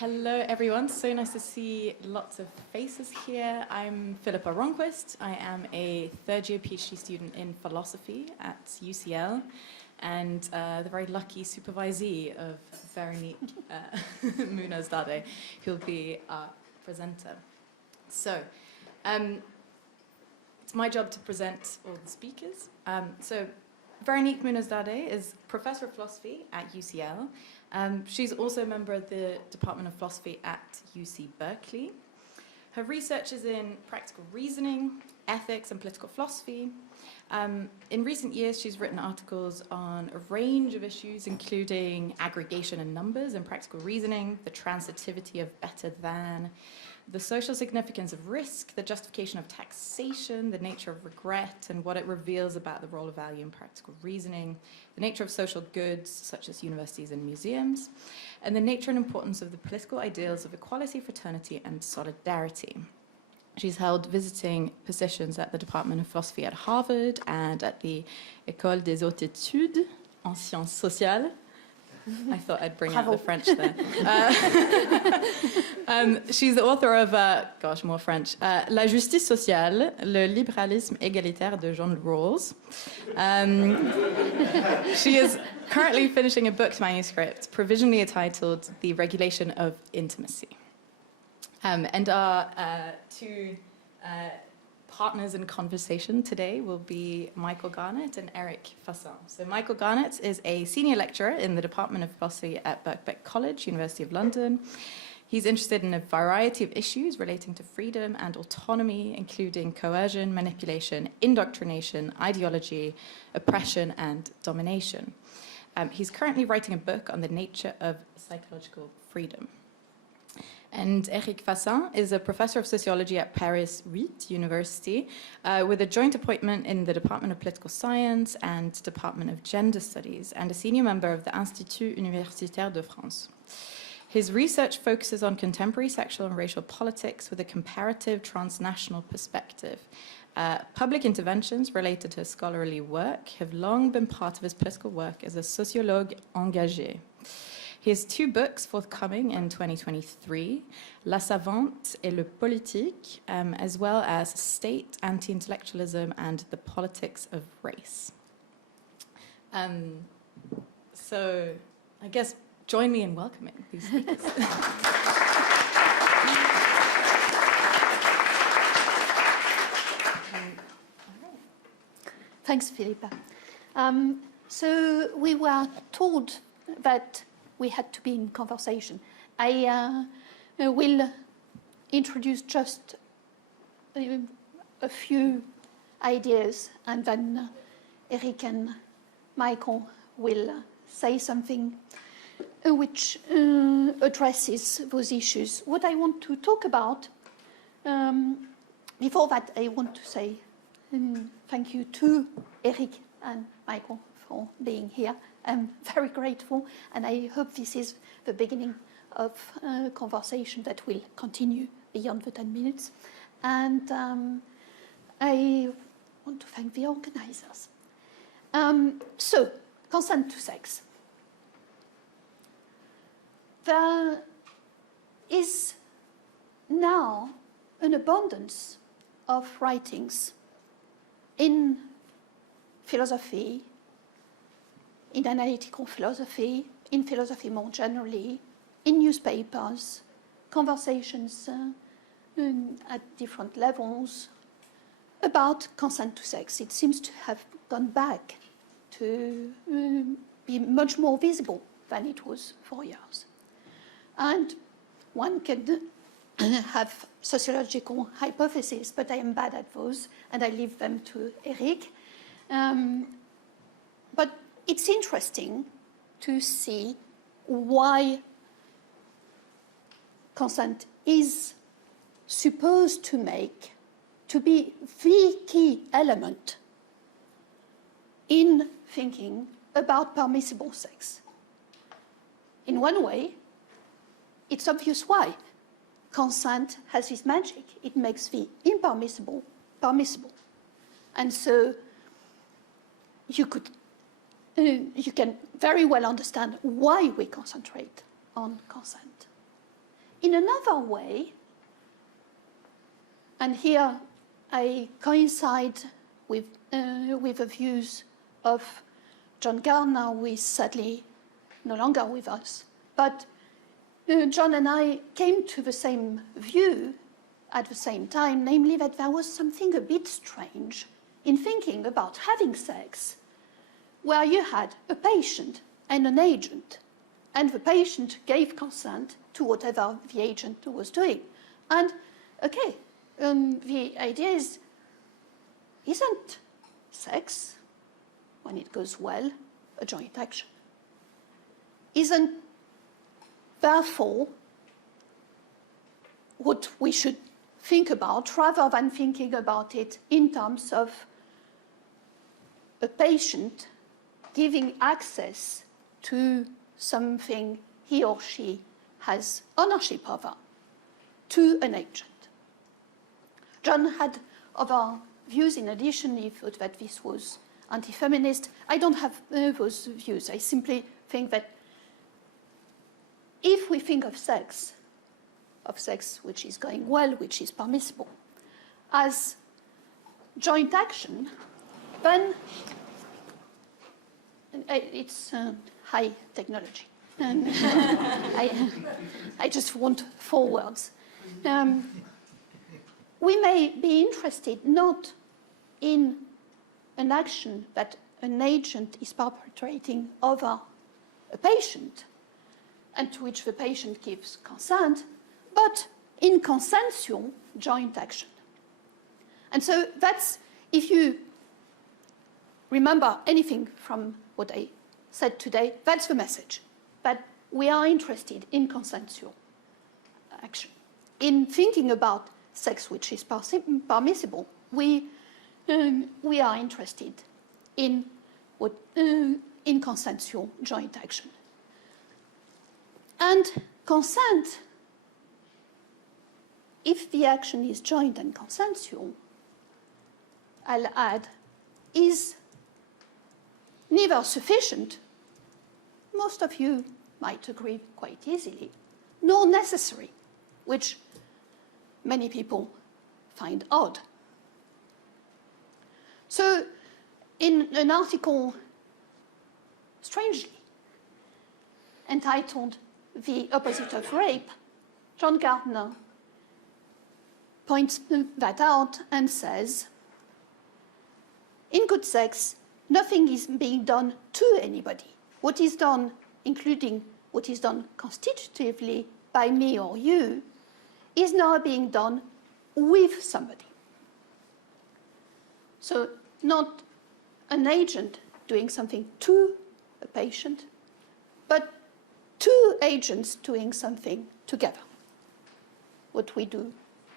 Hello, everyone. So nice to see lots of faces here. I'm Philippa Ronquist. I am a third-year PhD student in philosophy at UCL and the very lucky supervisee of Veronique Munoz-Darde, who'll be our presenter. So, it's my job to present all the speakers. So, Veronique Munoz-Darde is Professor of Philosophy at UCL. She's also a member of the Department of Philosophy at UC Berkeley. Her research is in practical reasoning, ethics, and political philosophy. In recent years, she's written articles on a range of issues, including aggregation and numbers and practical reasoning, the transitivity of better than, the social significance of risk, the justification of taxation, the nature of regret, and what it reveals about the role of value in practical reasoning, the nature of social goods, such as universities and museums, and the nature and importance of the political ideals of equality, fraternity, and solidarity. She's held visiting positions at the Department of Philosophy at Harvard and at the École des Hautes Études en Sciences Sociales. I thought I'd bring out the French there. She's the author of, more French, La justice sociale, le libéralisme égalitaire de John Rawls. She is currently finishing a book manuscript, provisionally entitled The Regulation of Intimacy. And our two partners in conversation today will be Michael Garnett and Éric Fassin. So Michael Garnett is a senior lecturer in the Department of Philosophy at Birkbeck College, University of London. He's interested in a variety of issues relating to freedom and autonomy, including coercion, manipulation, indoctrination, ideology, oppression, and domination. He's currently writing a book on the nature of psychological freedom. And Éric Fassin is a professor of sociology at Paris 8 University with a joint appointment in the Department of Political Science and Department of Gender Studies and a senior member of the Institut Universitaire de France. His research focuses on contemporary sexual and racial politics with a comparative transnational perspective. Public interventions related to his scholarly work have long been part of his political work as a sociologue engagé. He has two books forthcoming in 2023, La Savante et le Politique, as well as State, Anti-Intellectualism, and the Politics of Race. So I guess join me in welcoming these speakers. Thanks, Philippa. So we were told that we had to be in conversation. I will introduce just a few ideas, and then Éric and Michael will say something which addresses those issues. What I want to talk about, before that, I want to say thank you to Éric and Michael for being here. I'm very grateful, and I hope this is the beginning of a conversation that will continue beyond the 10 minutes. And I want to thank the organizers. So, consent to sex. There is now an abundance of writings in philosophy, in analytical philosophy, in philosophy more generally, in newspapers, conversations at different levels about consent to sex. It seems to have gone back to be much more visible than it was for years. And one can have sociological hypotheses, but I am bad at those, and I leave them to Éric. But it's interesting to see why consent is supposed to be the key element in thinking about permissible sex. In one way, it's obvious why. Consent has this magic. It makes the impermissible permissible. And so you can very well understand why we concentrate on consent. in another way, and here I coincide with the views of John Garnett, who is sadly no longer with us, but John and I came to the same view at the same time, namely that there was something a bit strange in thinking about having sex, where you had a patient and an agent, and the patient gave consent to whatever the agent was doing. And okay, the idea is, isn't sex, when it goes well, a joint action? Isn't, therefore, what we should think about, rather than thinking about it in terms of a patient giving access to something he or she has ownership over, to an agent? John had other views in addition. He thought that this was anti-feminist. I don't have those views. I simply think that if we think of sex which is going well, which is permissible, as joint action, then it's high technology. And I just want 4 words. We may be interested not in an action that an agent is perpetrating over a patient, and to which the patient gives consent, but in consensual joint action. And so that's, if you remember anything from what I said today, that's the message, that we are interested in consensual action. In thinking about sex which is permissible, we are interested in consensual joint action. And consent, if the action is joint and consensual, I'll add, is neither sufficient, most of you might agree quite easily, nor necessary, which many people find odd. So in an article, strangely, entitled "The Opposite of Rape," John Garnett points that out and says, in good sex, nothing is being done to anybody. What is done, including what is done constitutively by me or you, is now being done with somebody. So not an agent doing something to a patient, but 2 agents doing something together, what we do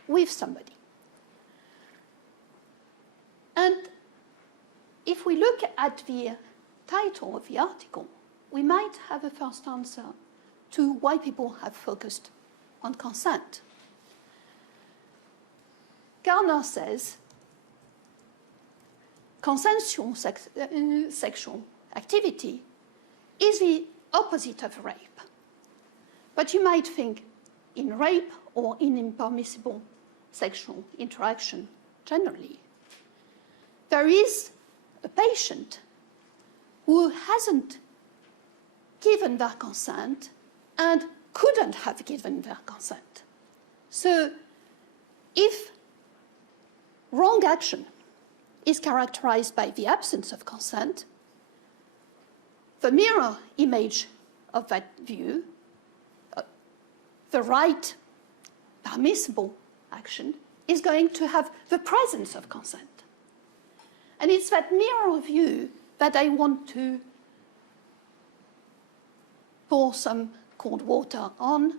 with somebody. And if we look at the title of the article, we might have a first answer to why people have focused on consent. Garnett says, consensual sexual activity is the opposite of rape. But you might think in rape or in impermissible sexual interaction generally, there is a patient who hasn't given their consent and couldn't have given their consent. So if wrong action is characterized by the absence of consent, the mirror image of that view, the right permissible action, is going to have the presence of consent. And it's that mirror view that I want to pour some cold water on,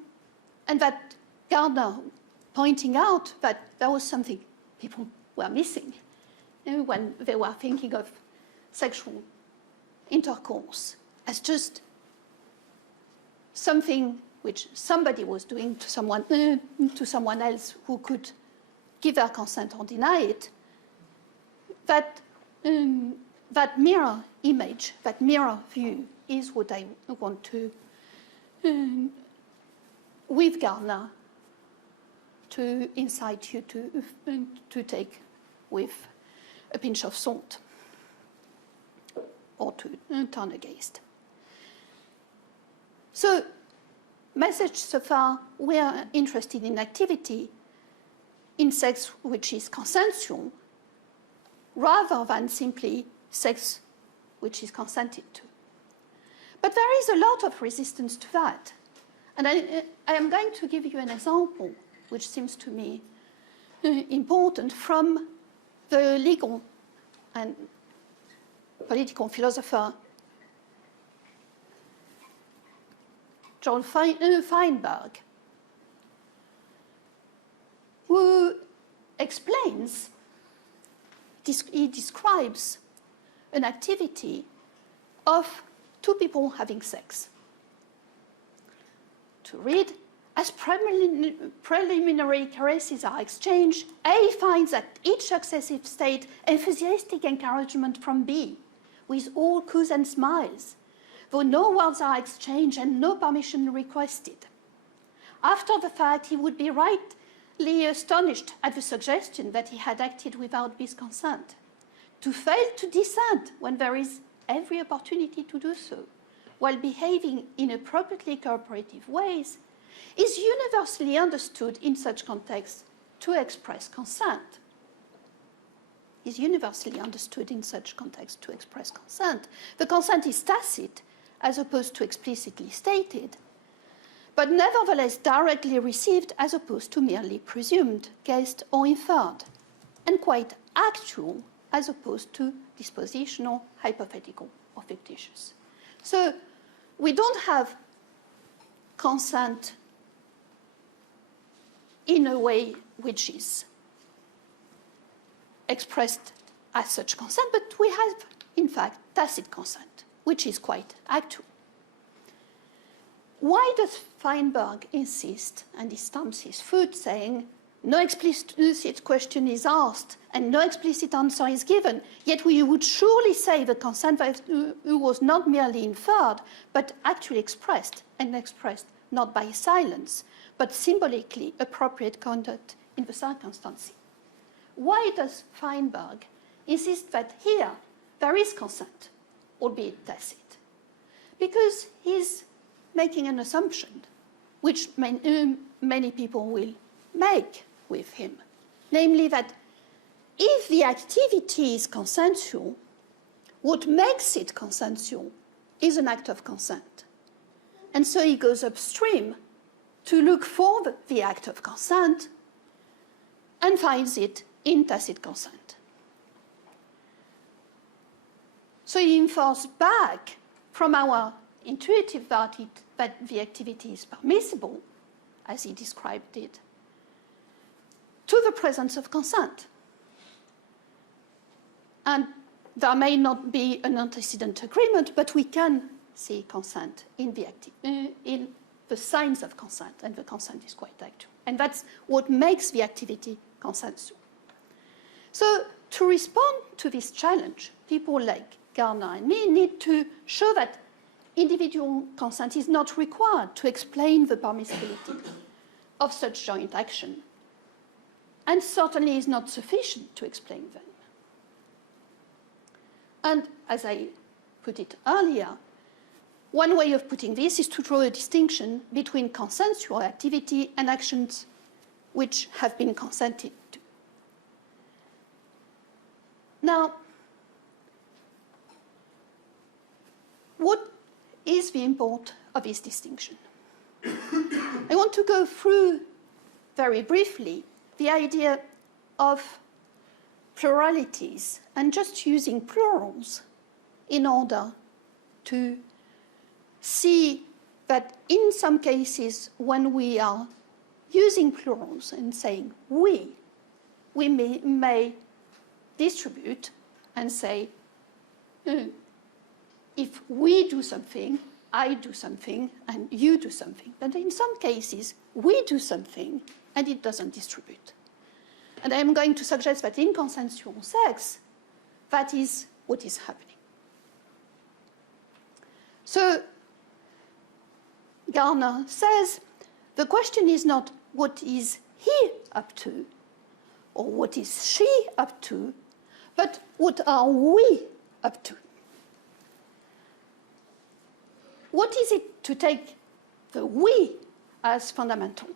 and that Garnett pointing out that there was something people were missing when they were thinking of sexual intercourse as just something which somebody was doing to someone else who could give their consent or deny it. That mirror image, that mirror view, is what I want to with Garnett to incite you to take with a pinch of salt or to turn against. So, message so far, we are interested in activity in sex which is consensual rather than simply sex which is consented to. But there is a lot of resistance to that. And I am going to give you an example which seems to me important from the legal and political philosopher John Feinberg, who explains, he describes an activity of two people having sex. To read, as preliminary caresses are exchanged, A finds at each successive state enthusiastic encouragement from B, with all coos and smiles, though no words are exchanged and no permission requested. After the fact, he would be rightly astonished at the suggestion that he had acted without B's consent. To fail to dissent when there is every opportunity to do so, while behaving in appropriately cooperative ways, is universally understood in such contexts to express consent. Is universally understood in such context to express consent. The consent is tacit, as opposed to explicitly stated, but nevertheless directly received as opposed to merely presumed, guessed, or inferred, and quite actual as opposed to dispositional, hypothetical, or fictitious. So we don't have consent in a way which is expressed as such consent, but we have, in fact, tacit consent, which is quite actual. Why does Feinberg insist, and he stamps his foot, saying, no explicit question is asked and no explicit answer is given, yet we would surely say the consent was not merely inferred, but actually expressed, and expressed not by silence, but symbolically appropriate conduct in the circumstances. Why does Feinberg insist that here there is consent, albeit tacit? Because he's making an assumption, which many people will make with him, namely that if the activity is consensual, what makes it consensual is an act of consent. And so he goes upstream to look for the act of consent and finds it in tacit consent. So he infers back from our intuitive that the activity is permissible, as he described it, to the presence of consent. And there may not be an antecedent agreement, but we can see consent in the signs of consent, and the consent is quite actual. And that's what makes the activity consensual. So to respond to this challenge, people like Garnett and me need to show that individual consent is not required to explain the permissibility of such joint action, and certainly is not sufficient to explain them. And as I put it earlier, one way of putting this is to draw a distinction between consensual activity and actions which have been consented to. Now, what is the import of this distinction? I want to go through very briefly the idea of pluralities and just using plurals in order to see that in some cases when we are using plurals and saying we may distribute and say, if we do something, I do something, and you do something. But in some cases, we do something, and it doesn't distribute. And I'm going to suggest that in consensual sex, that is what is happening. So Garnett says the question is not what is he up to or what is she up to, but what are we up to? What is it to take the we as fundamental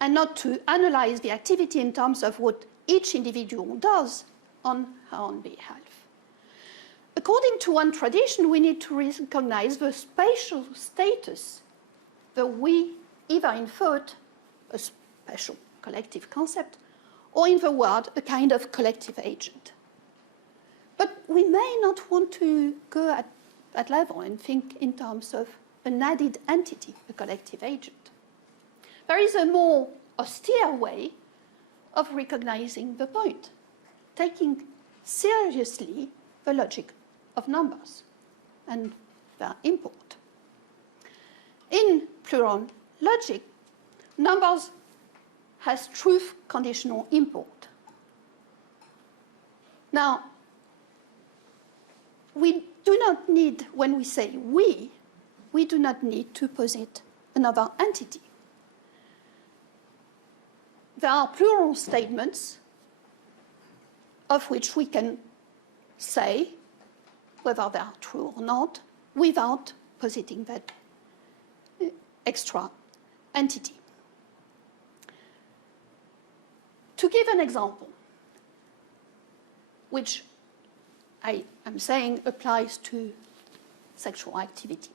and not to analyze the activity in terms of what each individual does on her own behalf? According to one tradition, we need to recognize the spatial status, the we, either in thought, a special collective concept, or in the word, a kind of collective agent. But we may not want to go at that level and think in terms of an added entity, a collective agent. There is a more austere way of recognizing the point, taking seriously the logic of numbers and their import. In plural logic, numbers has truth conditional import. Now, we do not need, when we say we do not need to posit another entity. There are plural statements of which we can say whether they are true or not without positing that extra entity. To give an example, which I am saying applies to sexual activity.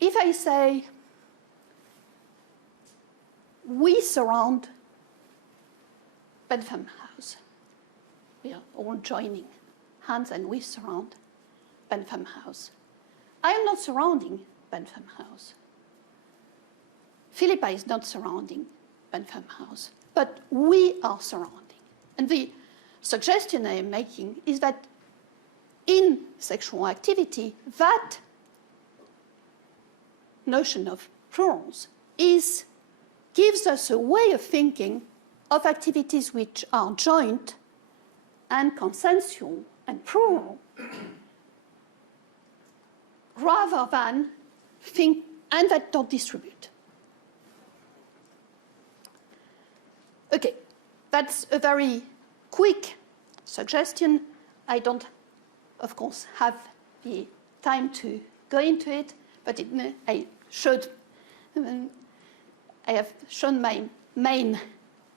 If I say, we surround Bentham House, we are all joining hands and we surround Bentham House. I am not surrounding Bentham House. Philippa is not surrounding Bentham House, but we are surrounding. And the suggestion I am making is that in sexual activity, that notion of plurals gives us a way of thinking of activities which are joint and consensual and plural, rather than think and that don't distribute. Okay, that's a very quick suggestion. I don't, of course, have the time to go into it, but I have shown my main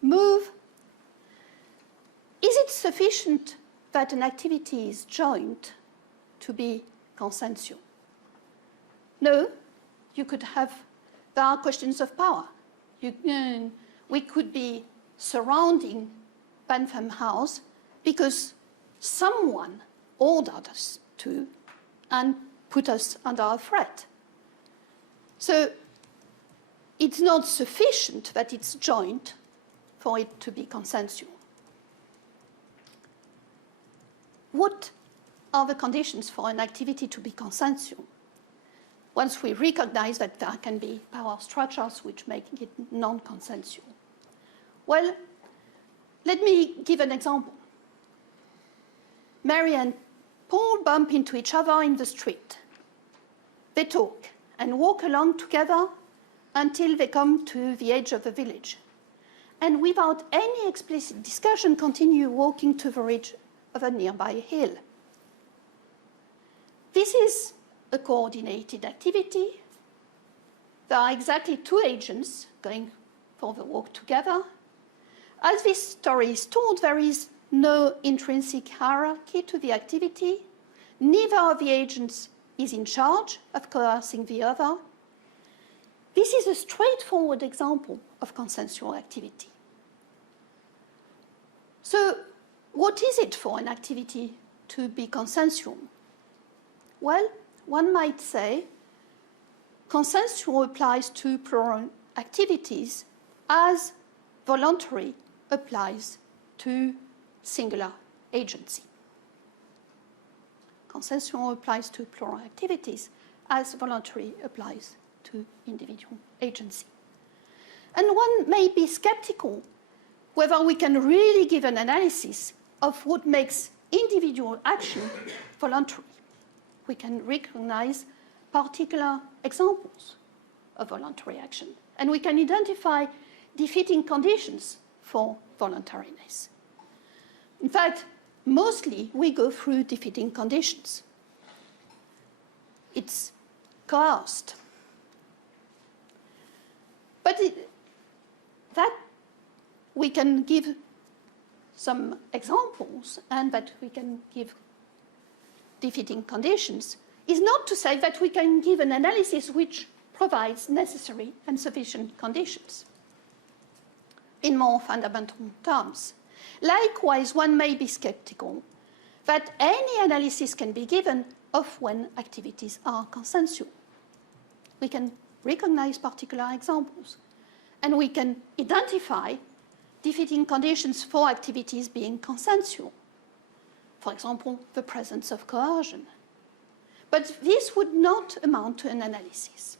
move. Is it sufficient that an activity is joint to be consensual? No, you could have, there are questions of power. We could be surrounding Bentham House because someone ordered us to and put us under a threat. So it's not sufficient that it's joint for it to be consensual. What are the conditions for an activity to be consensual? Once we recognize that there can be power structures which make it non-consensual. Well, let me give an example. Mary and Paul bump into each other in the street. They talk and walk along together until they come to the edge of the village. And without any explicit discussion, continue walking to the ridge of a nearby hill. This is a coordinated activity. There are exactly two agents going for the walk together. As this story is told, there is no intrinsic hierarchy to the activity. Neither of the agents is in charge of coercing the other. This is a straightforward example of consensual activity. So, what is it for an activity to be consensual? Well, one might say consensual applies to plural activities as voluntary applies to singular agency. Consensual applies to plural activities as voluntary applies to individual agency. And one may be skeptical whether we can really give an analysis of what makes individual action voluntary. We can recognize particular examples of voluntary action. And we can identify defeating conditions for voluntariness. In fact, mostly we go through defeating conditions. It's coerced. But that we can give some examples and that we can give defeating conditions is not to say that we can give an analysis which provides necessary and sufficient conditions. In more fundamental terms, likewise, one may be skeptical that any analysis can be given of when activities are consensual. We can recognize particular examples, and we can identify defeating conditions for activities being consensual. For example, the presence of coercion. But this would not amount to an analysis.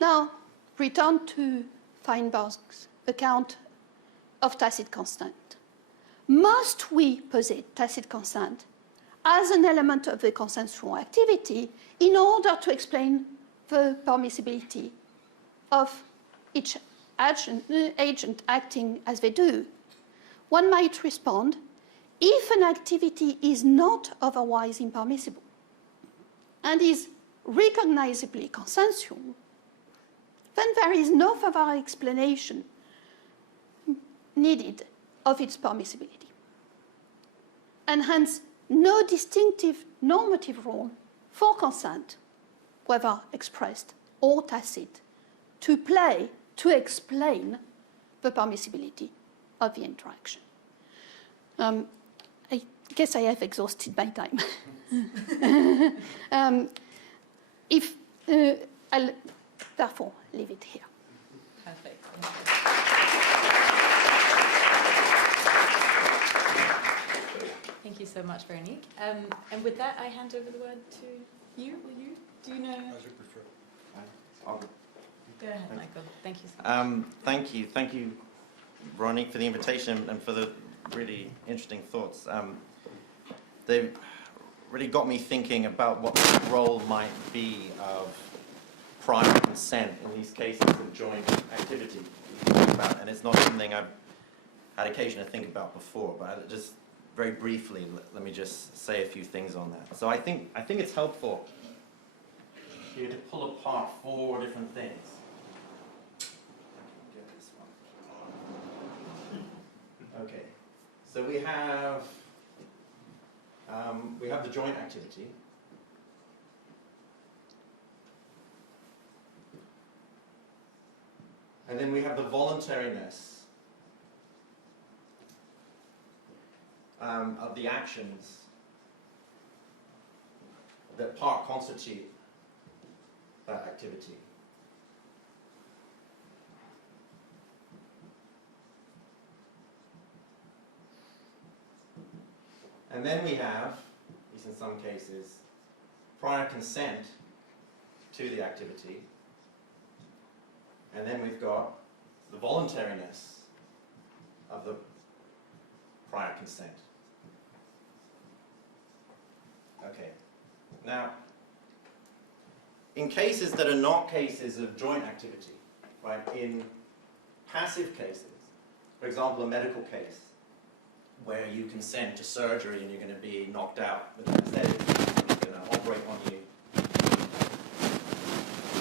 Now, return to Feinberg's account of tacit consent. Must we posit tacit consent as an element of the consensual activity in order to explain the permissibility of each agent acting as they do? One might respond, if an activity is not otherwise impermissible and is recognizably consensual, then there is no further explanation needed of its permissibility, and hence no distinctive normative role for consent, whether expressed or tacit, to play to explain the permissibility of the interaction. I guess I have exhausted my time. I'll therefore leave it here. Perfect. Thank you so much, Veronique. And with that, I hand over the word to you. Will you? Do you know? As you prefer. Go ahead, Michael. Thank you so much. Thank you, Veronique, for the invitation and for the really interesting thoughts. They've really got me thinking about what the role might be of prior consent in these cases of joint activity. And it's not something I've had occasion to think about before, but just very briefly, let me just say a few things on that. So I think it's helpful here to pull apart 4 different things. Get this one. Okay, so we have the joint activity. And then we have the voluntariness of the actions that part constitute that activity. And then we have, at least in some cases, prior consent to the activity. And then we've got the voluntariness of the prior consent. Okay. Now, in cases that are not cases of joint activity, right, in passive cases, for example, a medical case, where you consent to surgery and you're going to be knocked out with anesthetic, going to operate on you,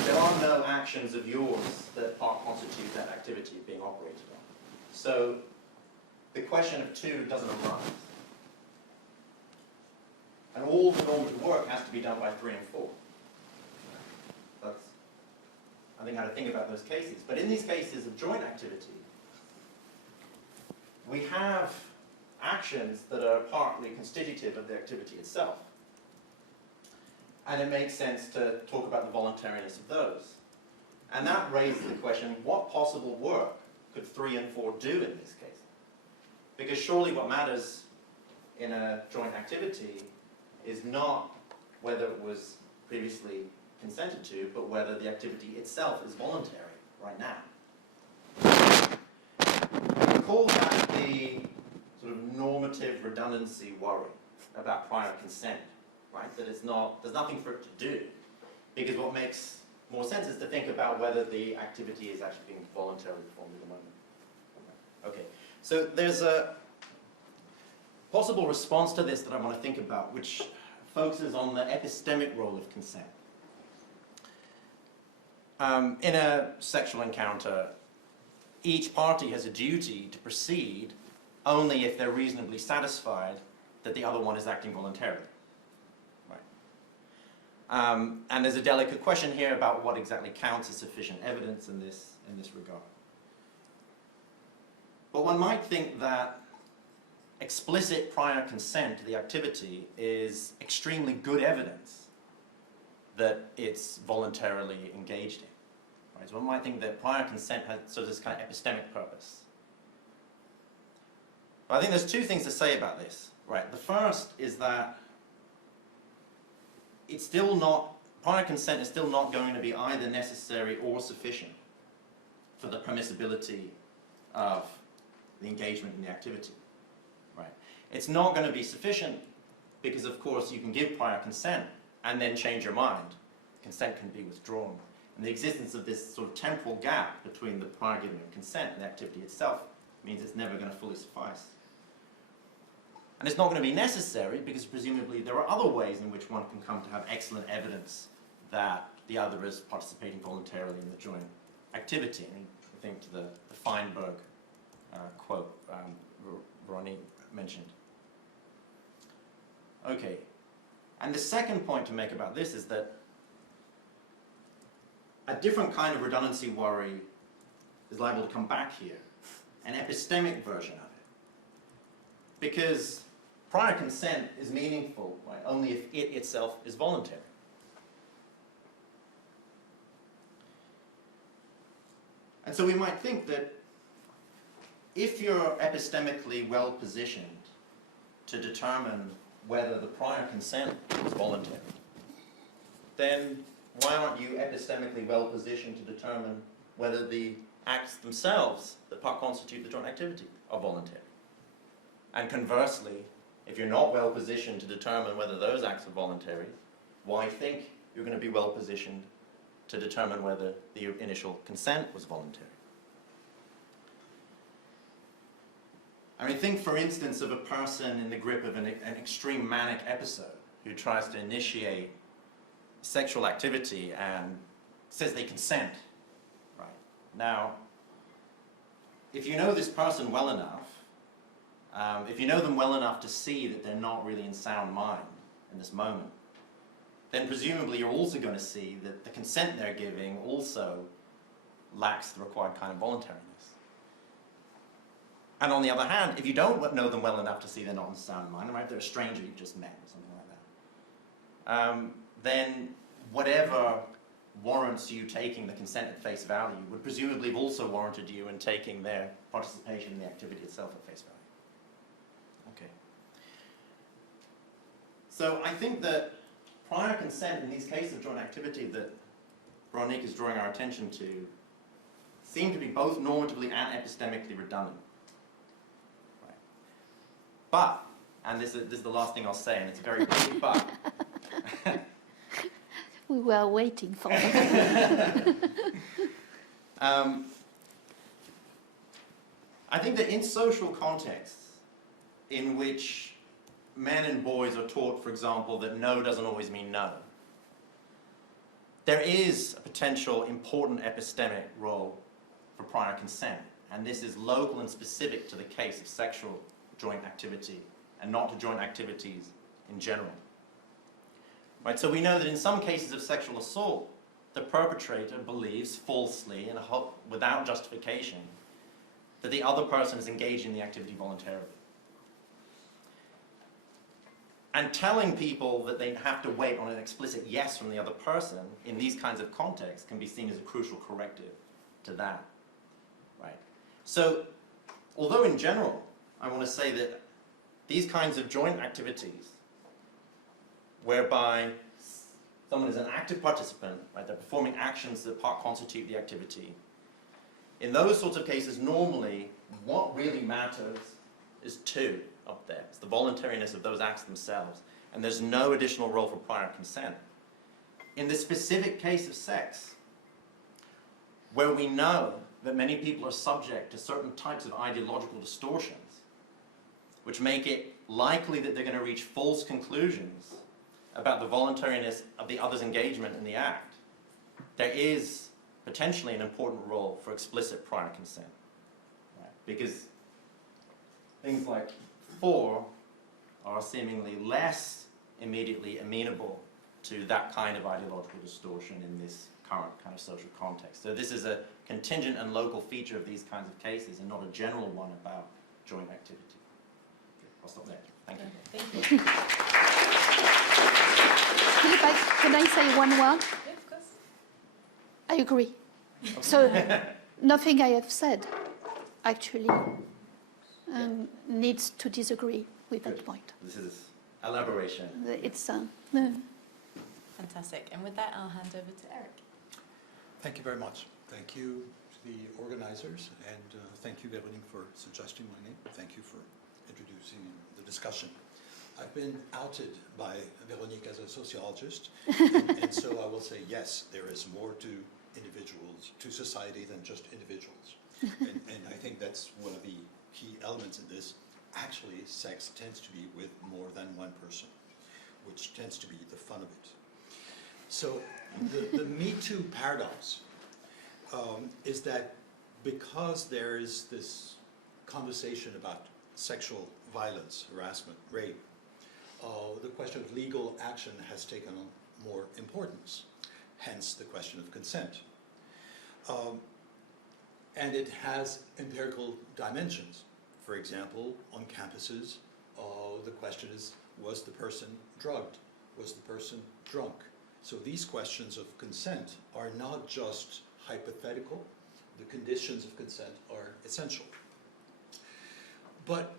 there are no actions of yours that part constitute that activity being operated on. So the question of 2 doesn't arise. And all the normative work has to be done by 3 and 4. That's, I think, how to think about those cases. But in these cases of joint activity, we have actions that are partly constitutive of the activity itself. And it makes sense to talk about the voluntariness of those. And that raises the question, what possible work could 3 and 4 do in this case? Because surely what matters in a joint activity is not whether it was previously consented to, but whether the activity itself is voluntary right now. We call that the sort of normative redundancy worry about prior consent. right? That it's not, there's nothing for it to do. Because what makes more sense is to think about whether the activity is actually being voluntarily performed at the moment. Okay, so there's a possible response to this that I want to think about, which focuses on the epistemic role of consent. In a sexual encounter, each party has a duty to proceed only if they're reasonably satisfied that the other one is acting voluntarily. Right? And there's a delicate question here about what exactly counts as sufficient evidence in this regard. But one might think that explicit prior consent to the activity is extremely good evidence that it's voluntarily engaged in. Right? So one might think that prior consent has sort of this kind of epistemic purpose. But I think there's two things to say about this. Right? The first is that it's still not, prior consent is still not going to be either necessary or sufficient for the permissibility of the engagement in the activity. Right? It's not going to be sufficient because, of course, you can give prior consent and then change your mind. Consent can be withdrawn. And the existence of this sort of temporal gap between the prior giving of consent and the activity itself means it's never going to fully suffice. And it's not going to be necessary because presumably there are other ways in which one can come to have excellent evidence that the other is participating voluntarily in the joint activity. And I think to the Feinberg quote Veronique mentioned. Okay, and the second point to make about this is that a different kind of redundancy worry is liable to come back here, an epistemic version of it. Because prior consent is meaningful, right, only if it itself is voluntary. And so we might think that if you're epistemically well positioned to determine whether the prior consent is voluntary, then why aren't you epistemically well positioned to determine whether the acts themselves that constitute the joint activity are voluntary? And conversely, if you're not well positioned to determine whether those acts are voluntary, why think you're going to be well positioned to determine whether the initial consent was voluntary? I mean, think, for instance, of a person in the grip of an extreme manic episode who tries to initiate sexual activity and says they consent. Right. Now, if you know this person well enough, if you know them well enough to see that they're not really in sound mind in this moment, then presumably you're also going to see that the consent they're giving also lacks the required kind of voluntariness. And on the other hand, if you don't know them well enough to see they're not in sound mind, right, they're a stranger you've just met or something like that, then whatever warrants you taking the consent at face value would presumably have also warranted you in taking their participation in the activity itself at face value. Okay. So I think that prior consent in these cases of joint activity that Veronique is drawing our attention to seem to be both normatively and epistemically redundant. Right. But, and this is the last thing I'll say, and it's a very big but. We were waiting for it. I think that in social contexts in which men and boys are taught, for example, that no doesn't always mean no, there is a potential important epistemic role for prior consent, and this is local and specific to the case of sexual joint activity and not to joint activities in general. Right, so we know that in some cases of sexual assault, the perpetrator believes falsely and without justification that the other person is engaged in the activity voluntarily. And telling people that they have to wait on an explicit yes from the other person in these kinds of contexts can be seen as a crucial corrective to that. Right? So, although in general, I want to say that these kinds of joint activities whereby someone is an active participant, right, they're performing actions that constitute the activity. In those sorts of cases, normally, what really matters is two. up there. It's the voluntariness of those acts themselves. And there's no additional role for prior consent. In the specific case of sex, where we know that many people are subject to certain types of ideological distortions, which make it likely that they're going to reach false conclusions about the voluntariness of the other's engagement in the act, there is potentially an important role for explicit prior consent. Right? Because things like 4 are seemingly less immediately amenable to that kind of ideological distortion in this current kind of social context. So this is a contingent and local feature of these kinds of cases and not a general one about joint activity. Okay, I'll stop there. Thank you. Thank you. Philip, can I say one word? Yeah, of course. I agree. So nothing I have said actually needs to disagree with that point. This is elaboration. It's Fantastic. And with that, I'll hand over to Éric. Thank you very much. Thank you to the organizers, and thank you, Veronique, for suggesting my name. Thank you for introducing the discussion. I've been outed by Veronique as a sociologist, and so I will say, yes, there is more to individuals, to society, than just individuals. And I think that's one of the key elements in this. Actually, sex tends to be with more than one person, which tends to be the fun of it. So the Me Too paradox is that because there is this conversation about sexual violence, harassment, rape, the question of legal action has taken on more importance, hence the question of consent. And it has empirical dimensions. For example, on campuses, the question is, was the person drugged? Was the person drunk? So these questions of consent are not just hypothetical. The conditions of consent are essential. But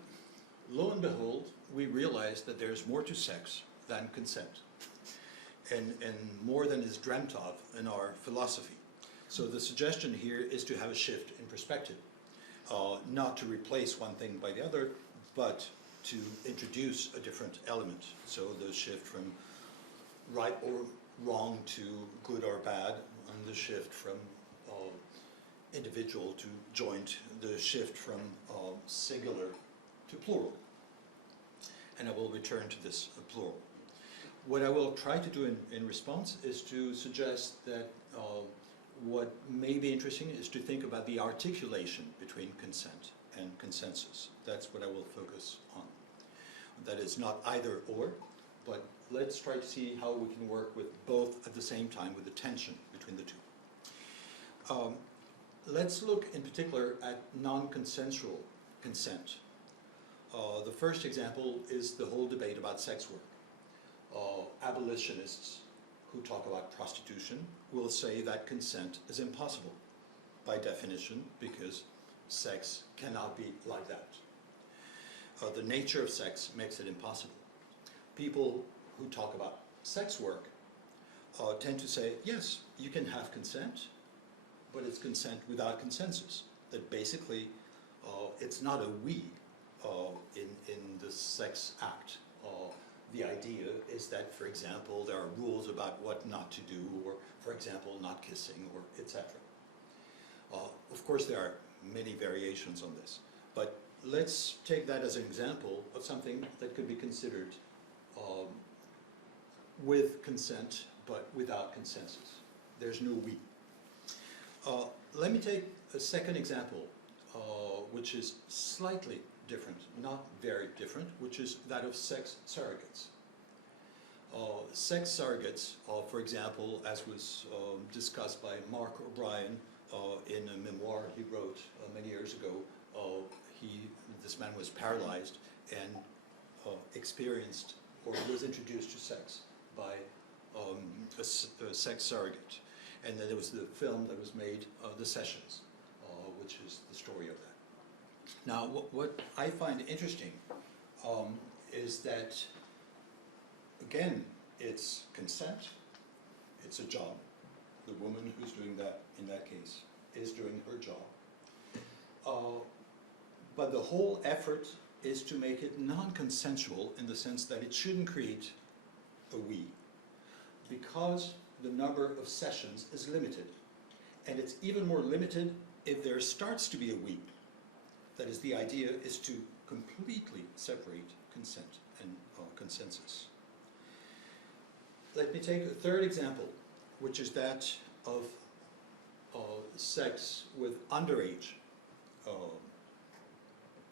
lo and behold, we realize that there's more to sex than consent, and more than is dreamt of in our philosophy. So the suggestion here is to have a shift in perspective, not to replace one thing by the other, but to introduce a different element. So the shift from right or wrong to good or bad, and the shift from individual to joint, the shift from singular to plural. And I will return to this plural. What I will try to do in response is to suggest that what may be interesting is to think about the articulation between consent and consensus. That's what I will focus on. That is not either or, but let's try to see how we can work with both at the same time, with the tension between the two. Let's look in particular at non-consensual consent. The first example is the whole debate about sex work. Abolitionists who talk about prostitution will say that consent is impossible by definition, because sex cannot be like that. The nature of sex makes it impossible. People who talk about sex work tend to say, yes, you can have consent, but it's consent without consensus. That basically it's not a we in the sex act. The idea is that, for example, there are rules about what not to do, or, for example, not kissing, or etc. Of course, there are many variations on this, but let's take that as an example of something that could be considered with consent, but without consensus. There's no we. Let me take a second example, which is slightly different, not very different, which is that of sex surrogates. Sex surrogates, for example, as was discussed by Mark O'Brien in a memoir he wrote many years ago, this man was paralyzed and experienced or was introduced to sex by a sex surrogate. And then there was the film that was made, The Sessions, which is the story of that. Now, what I find interesting is that, again, it's consent, it's a job. The woman who's doing that, in that case, is doing her job. But the whole effort is to make it non-consensual in the sense that it shouldn't create a we, because the number of sessions is limited. And it's even more limited if there starts to be a we. That is, the idea is to completely separate consent and consensus. Let me take a third example, which is that of sex with underage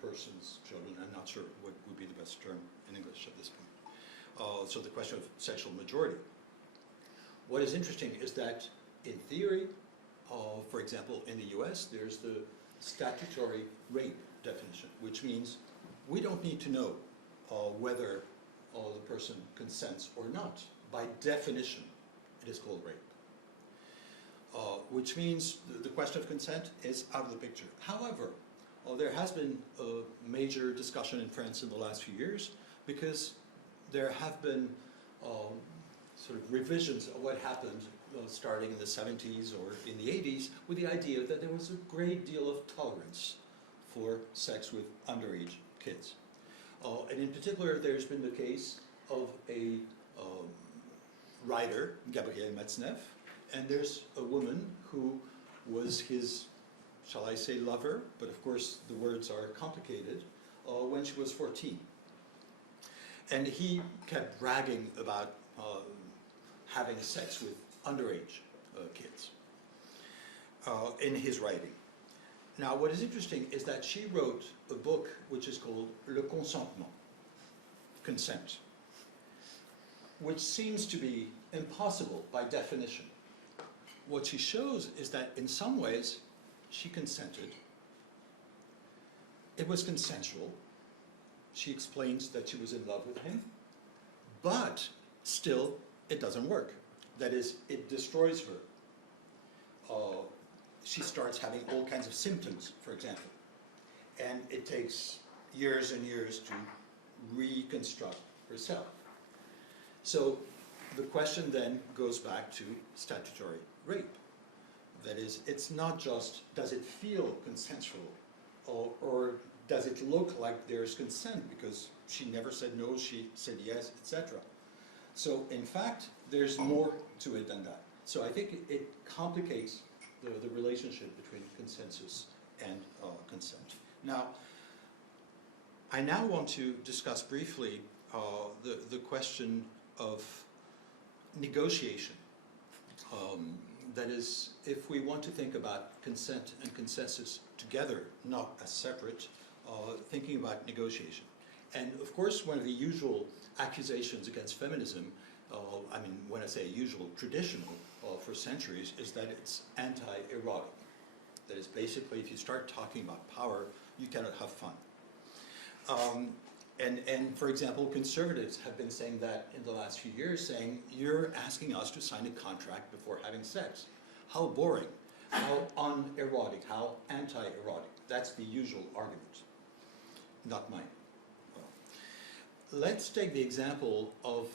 persons, children. I'm not sure what would be the best term in English at this point. So the question of sexual majority. What is interesting is that in theory, for example, in the US, there's the statutory rape definition, which means we don't need to know whether the person consents or not. By definition, it is called rape. Which means the question of consent is out of the picture. However, there has been a major discussion in France in the last few years because there have been sort of revisions of what happened starting in the 70s or in the 80s with the idea that there was a great deal of tolerance for sex with underage kids. And in particular, there's been the case of a writer, Gabriel Matzneff, and there's a woman who was his, shall I say, lover, but of course the words are complicated, when she was 14. And he kept bragging about having sex with underage kids in his writing. Now, what is interesting is that she wrote a book which is called Le Consentement, Consent, which seems to be impossible by definition. What she shows is that in some ways she consented. It was consensual. She explains that she was in love with him, but still it doesn't work. That is, it destroys her. She starts having all kinds of symptoms, for example, and it takes years and years to reconstruct herself. So the question then goes back to statutory rape. That is, it's not just does it feel consensual or does it look like there's consent because she never said no, she said yes, etc. So in fact, there's more to it than that. So I think it complicates the relationship between consensus and consent. Now, I now want to discuss briefly the question of negotiation. That is, if we want to think about consent and consensus together, not as separate, thinking about negotiation. And of course, one of the usual accusations against feminism, I mean, when I say usual, traditional, for centuries, is that it's anti-erotic. That is, basically, if you start talking about power, you cannot have fun. And for example, conservatives have been saying that in the last few years, saying, you're asking us to sign a contract before having sex. How boring, how unerotic, how anti-erotic. That's the usual argument, not mine. Well, let's take the example of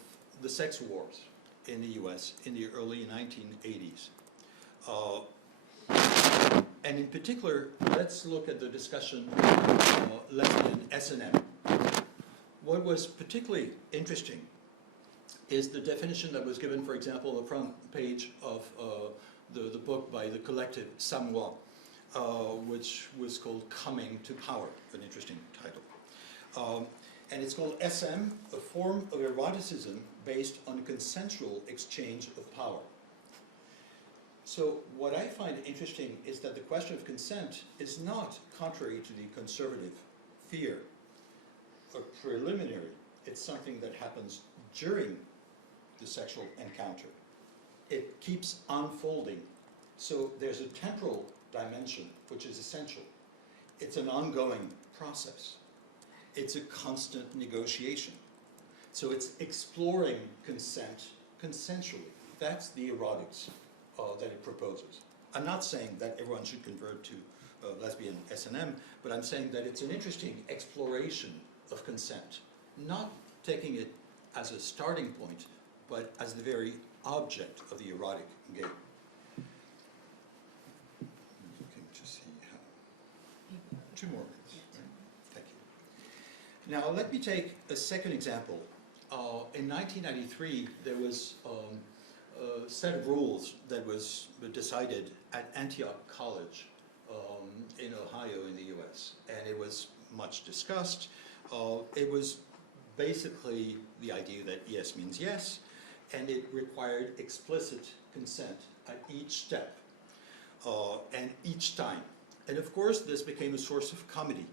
the sex wars in the US in the early 1980s. And in particular, let's look at the discussion of lesbian S&M. What was particularly interesting is the definition that was given, for example, on the front page of the book by the collective Samoa, which was called Coming to Power, an interesting title. And it's called SM, a form of eroticism based on consensual exchange of power. So what I find interesting is that the question of consent is not, contrary to the conservative fear, a preliminary. It's something that happens during the sexual encounter. It keeps unfolding. So there's a temporal dimension which is essential. It's an ongoing process. It's a constant negotiation. So it's exploring consent consensually. That's the erotics that it proposes. I'm not saying that everyone should convert to lesbian S&M, but I'm saying that it's an interesting exploration of consent, not taking it as a starting point, but as the very object of the erotic game. Looking to see how. 2 more minutes. Thank you. Now, let me take a second example. In 1993, there was a set of rules that was decided at Antioch College in Ohio in the US, and it was much discussed. It was basically the idea that yes means yes, and it required explicit consent at each step and each time. And of course, this became a source of comedy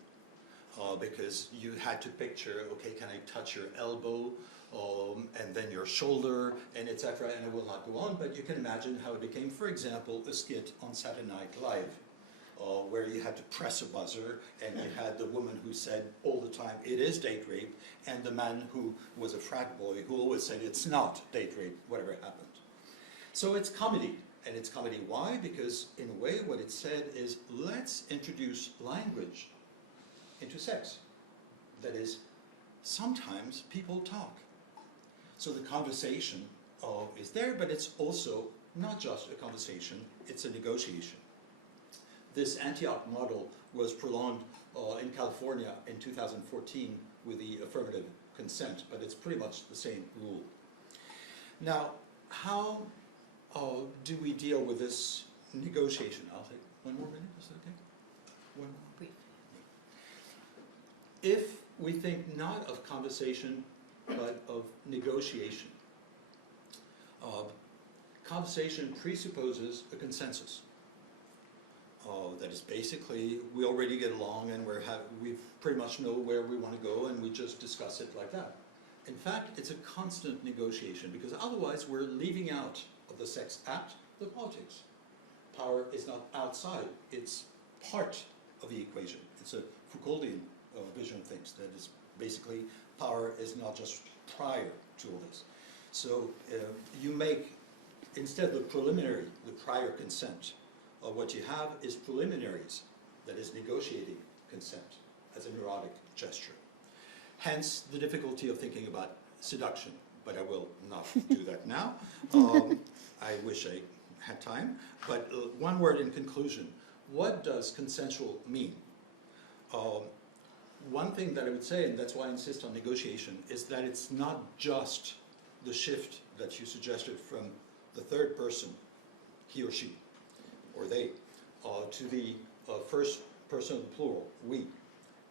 because you had to picture, okay, can I touch your elbow, and then your shoulder, and etc. And I will not go on, but you can imagine how it became, for example, a skit on Saturday Night Live, where you had to press a buzzer, and you had the woman who said all the time, it is date rape, and the man who was a frat boy who always said, it's not date rape, whatever happened. So it's comedy, and it's comedy why? Because in a way what it said is, let's introduce language into sex. That is, sometimes people talk. So the conversation is there, but it's also not just a conversation, it's a negotiation. This Antioch model was prolonged in California in 2014 with the affirmative consent, but it's pretty much the same rule. Now, how do we deal with this negotiation? I'll take one more minute, is that okay? One more. Brief. If we think not of conversation, but of negotiation, conversation presupposes a consensus. That is basically, we already get along and we pretty much know where we want to go and we just discuss it like that. In fact, it's a constant negotiation because otherwise we're leaving out of the sex act the politics. Power is not outside, it's part of the equation. It's a Foucauldian vision of things. That is basically, power is not just prior to all this. So you make, instead of the preliminary, the prior consent, what you have is preliminaries, that is negotiating consent as a neurotic gesture. Hence the difficulty of thinking about seduction, but I will not do that now. I wish I had time, but one word in conclusion. What does consensual mean? One thing that I would say, and that's why I insist on negotiation, is that it's not just the shift that you suggested from the third person, he or she, or they, to the first person of the plural, we.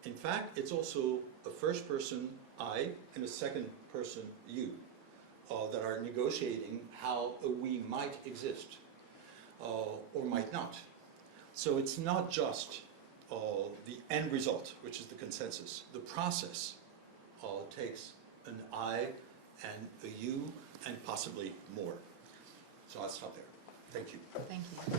In fact, it's also a first person, I, and a second person, you, that are negotiating how a we might exist, or might not. So it's not just the end result, which is the consensus. The process takes an I and a you, and possibly more. So I'll stop there. Thank you. Thank you.